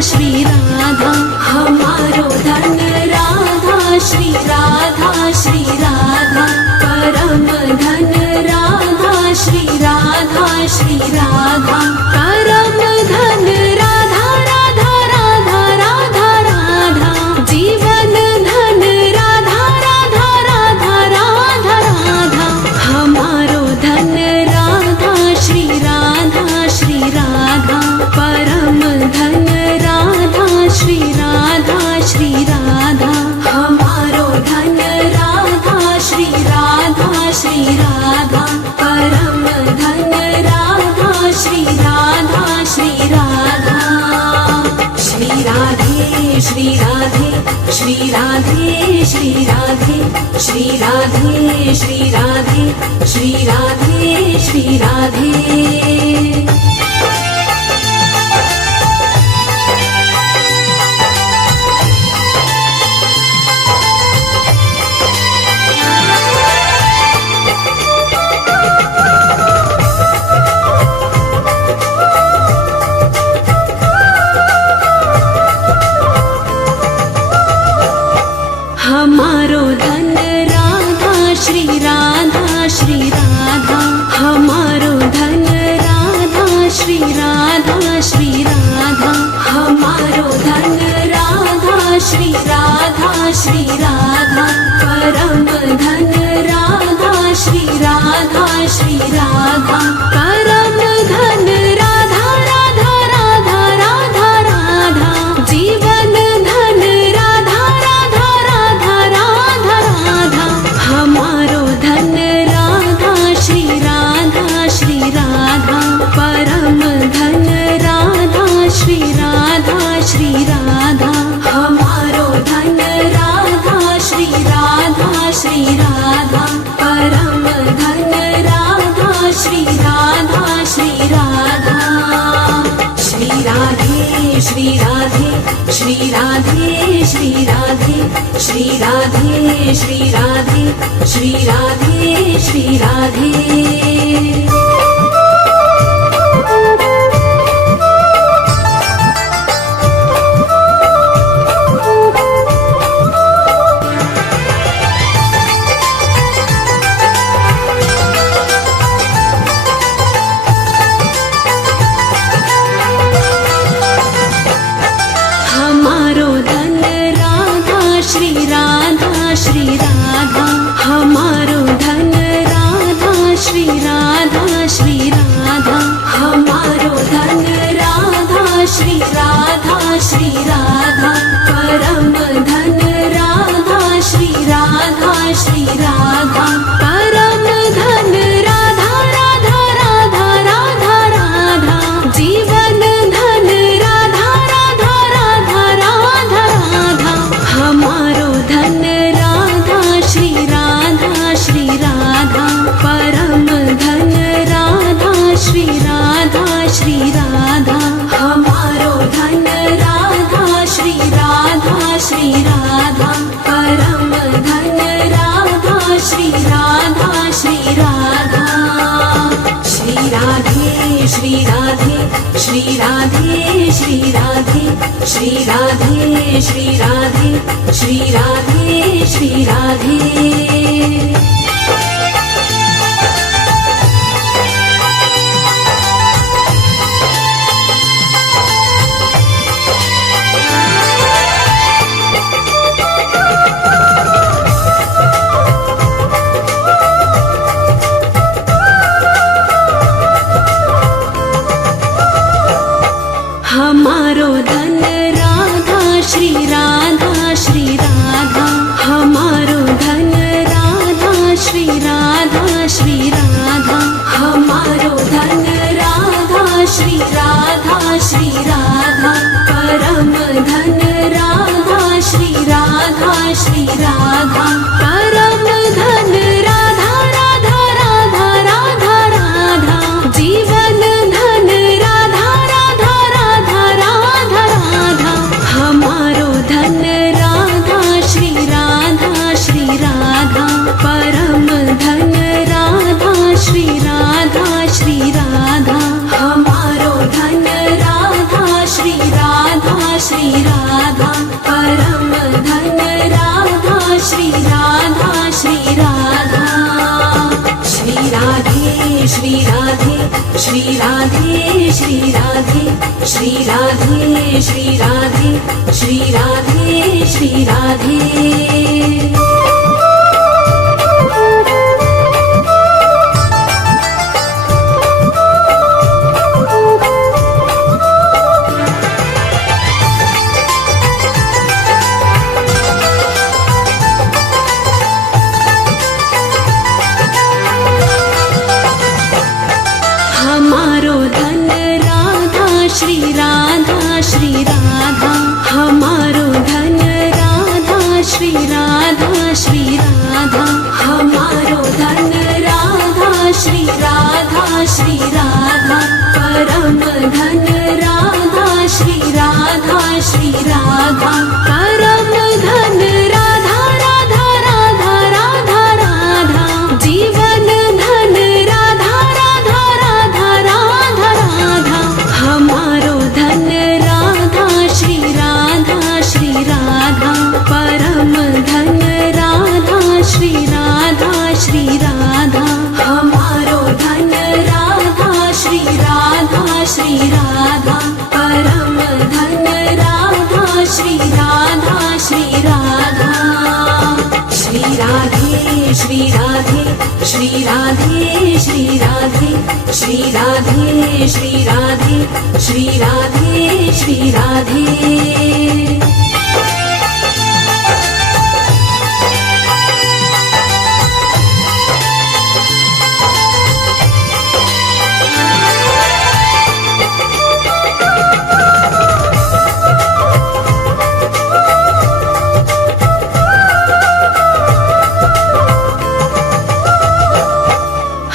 श्री राधा, हमारो धन राधा श्री राधा, श्री राधा परम धन राधा श्री राधा, श्री राधा परम धन राधा, राधा राधा राधा राधा जीवन धन राधा, राधा राधा राधा राधा हमारो धन राधा श्री राधा, श्री राधा परम धन राधा श्री राधा, श्री राधा हमारो धन राधा श्री राधा, श्री राधा परम धन राधा श्री राधा, श्री राधा श्री राधे श्री राधे श्री राधे श्री राधे श्री राधे श्री राधे श्री राधे श्री राधे। हमारो धन राधा श्री राधा, श्री राधा हमारो धन राधा श्री राधा, श्री राधा हमारो धन राधा श्री राधा, श्री राधा परम धन राधा श्री राधा, श्री राधा परम धन राधा, राधा राधा राधा राधा जीवन धन राधा, राधा राधा राधा राधा हमारो धन राधा श्री राधा, श्री राधा परम धन राधा श्री राधा, श्री राधा हमारो धन राधा श्री राधा, श्री राधा परम धन राधा श्री राधा, श्री राधा श्री राधे श्री राधे श्री राधे श्री राधे श्री राधे श्री राधे श्री राधे श्री राधे। हमारो धन राधा श्री राधा, श्री राधा हमारो धन राधा श्री राधा, श्री राधा हमारो धन राधा श्री राधा, श्री राधा परम धन राधा श्री राधा, श्री राधा परम धन राधा, राधा राधा राधा राधा जीवन धन राधा, राधा राधा राधा राधा हमारो धन राधा श्री राधा, श्री राधा परम धन राधा श्री राधा, श्री राधा हमारो धन राधा श्री राधा, श्री राधा परम धन राधा श्री राधा, श्री राधा श्री राधे श्री राधे श्री राधे श्री राधे श्री राधे श्री राधे श्री राधे श्री राधे। हमारो धन राधा श्री राधा, श्री राधा हमारो धन राधा श्री राधा परम धन राधा श्री राधा श्री राधा श्री राधे श्री राधे श्री राधे श्री राधे श्री राधे श्री राधे श्री राधे श्री राधे हमारो धन राधा श्री राधा श्री राधा हमारो धन राधा श्री राधा श्री राधा हमारो धन राधा श्री राधा श्री राधा परम धन राधा श्री राधा श्री राधा परम धन राधा राधा राधा राधा राधा जीवन धन राधा राधा राधा राधा राधा हमारो धन राधा श्री राधा श्री राधा परम धन राधा श्री राधा श्री राधा हमारो धन राधा श्री राधा श्री राधा परम धन राधा श्री राधा श्री राधा श्री राधे श्री राधे श्री राधे श्री राधे श्री राधे श्री राधे श्री राधे श्री राधे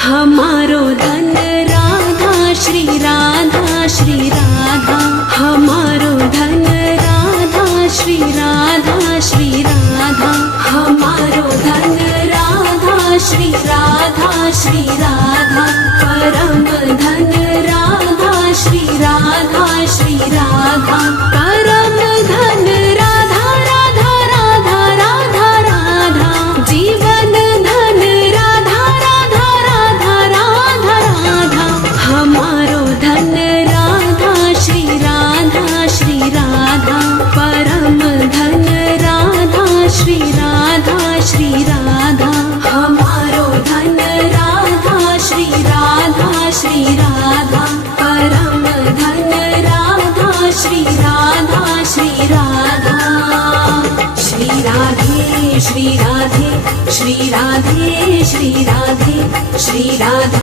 हमारो धन राधा श्री राधा श्री राधा हमारो धन राधा श्री राधा श्री राधा हमारो धन राधा श्री राधा श्री राधा परम धन राधा श्री राधा श्री राधा परम धन राधा राधा राधा राधा राधा जीवन धन राधा राधा राधा राधा राधा हमारो धन राधा श्री राधा श्री राधा परम धन राधा श्री राधा श्री राधा हमारो धन राधा श्री राधा श्री राधा परम धन राधा श्री राधा श्री राधा श्री राधे श्री राधे श्री राधे श्री राधे श्री राधे